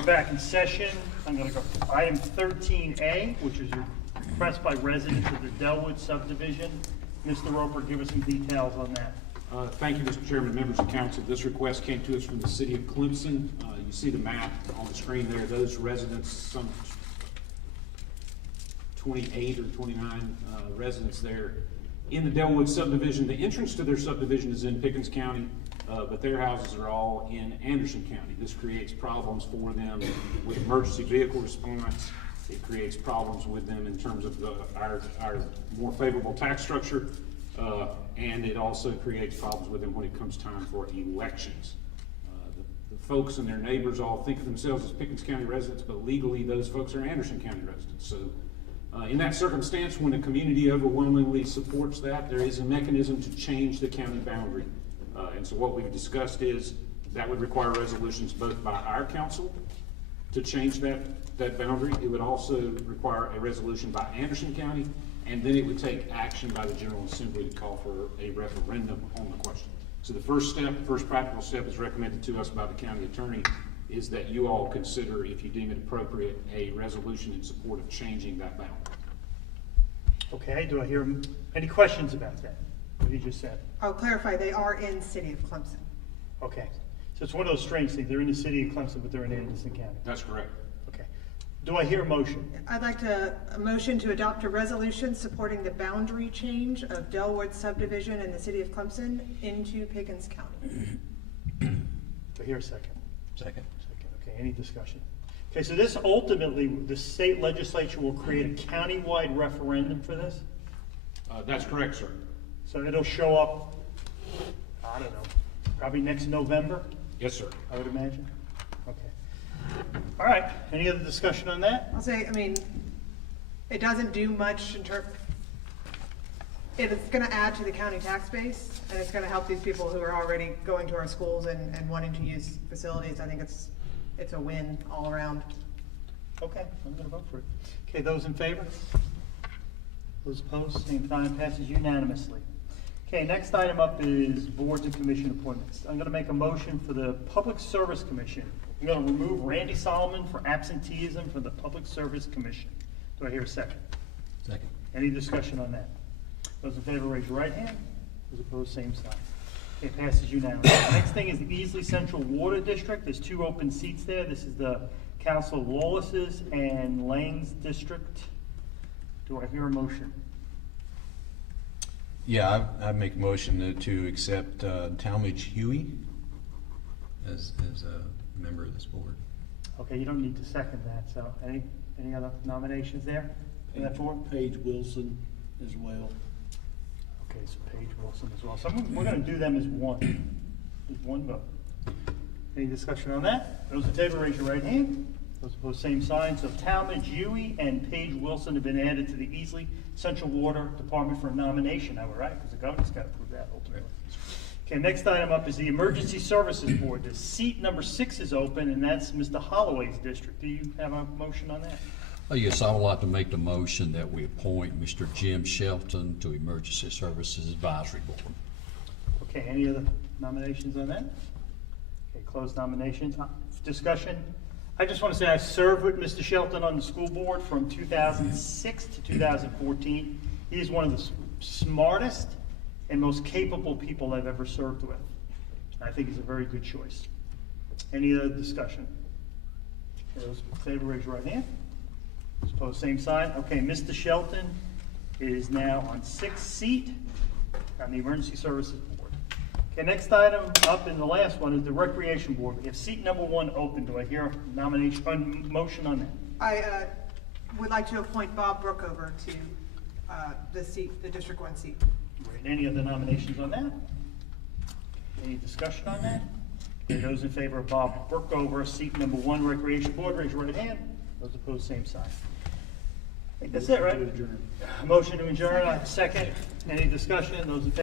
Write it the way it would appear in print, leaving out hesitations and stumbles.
we're back in session. I'm going to go to item 13A, which is a request by residents of the Delwood subdivision. Mr. Roper, give us some details on that. Thank you, Mr. Chairman, members of council. This request came to us from the city of Clemson. You see the map on the screen there. Those residents, some 28 or 29 residents there in the Delwood subdivision. The entrance to their subdivision is in Pickens County, but their houses are all in Anderson County. This creates problems for them with emergency vehicle response. It creates problems with them in terms of our more favorable tax structure, and it also creates problems with them when it comes time for elections. The folks and their neighbors all think of themselves as Pickens County residents, but legally those folks are Anderson County residents. So in that circumstance, when a community overwhelmingly supports that, there is a mechanism to change the county boundary. And so what we've discussed is that would require resolutions both by our council to change that boundary. It would also require a resolution by Anderson County, and then it would take action by the General Assembly to call for a referendum on the question. So the first step, the first practical step is recommended to us by the county attorney is that you all consider, if you deem it appropriate, a resolution in support of changing that boundary. Okay, do I hear any questions about that, what you just said? I'll clarify, they are in City of Clemson. Okay, so it's one of those strange things. They're in the city of Clemson, but they're in Anderson County. That's correct. Okay. Do I hear a motion? I'd like a motion to adopt a resolution supporting the boundary change of Delwood subdivision in the City of Clemson into Pickens County. Do I hear a second? Second. Okay, any discussion? Okay, so this ultimately, the state legislature will create a countywide referendum for this? That's correct, sir. So it'll show up, I don't know, probably next November, Yes, sir. I would imagine? Okay. All right, any other discussion on that? I'll say, I mean, it doesn't do much in terms, it's gonna add to the county tax base, and it's gonna help these people who are already going to our schools and wanting to use facilities. I think it's a win all around. Okay, I'm gonna vote for it. Okay, those in favor? Those opposed, same sign, passes unanimously. Okay, next item up is boards and commission appointments. I'm gonna make a motion for the Public Service Commission. I'm gonna remove Randy Solomon for absenteeism for the Public Service Commission. Do I hear a second? Second. Any discussion on that? Those in favor, raise your right hand. Those opposed, same sign. Okay, passes unanimously. Next thing is the Easley Central Water District. There's 2 open seats there. This is the Council Wallace's and Lane's district. Do I hear a motion? Yeah, I make a motion to accept Talmadge Huey as a member of this board. Okay, you don't need to second that, so any other nominations there? In that form? Paige Wilson as well. Okay, so Paige Wilson as well. So we're gonna do them as one. Just one vote. Any discussion on that? Those in favor, raise your right hand. Those opposed, same sign. So Talmadge Huey and Paige Wilson have been added to the Easley Central Water Department for a nomination. Now, we're right, because the governor's got to approve that ultimately. Okay, next item up is the Emergency Services Board. The seat number 6 is open, and that's Mr. Holloway's district. Do you have a motion on that? Yes, I would like to make the motion that we appoint Mr. Jim Shelton to Emergency Services Advisory Board. Okay, any other nominations on that? Okay, closed nominations. Discussion? I just want to say I served with Mr. Shelton on the school board from 2006 to 2014. He is one of the smartest and most capable people I've ever served with. I think he's a very good choice. Any other discussion? Okay, those in favor, raise your right hand. Those opposed, same sign. Okay, Mr. Shelton is now on 6th seat on the Emergency Services Board. Okay, next item up in the last one is the Recreation Board. We have seat number 1 open. Do I hear a motion on that? I would like to appoint Bob Brookover to the seat, the District 1 seat. Great. Any other nominations on that? Any discussion on that? Okay, those in favor of Bob Brookover, seat number 1, Recreation Board, raise your right hand. Those opposed, same sign. I think that's it, right? Motion to adjourn. Second. Any discussion? Those in favor?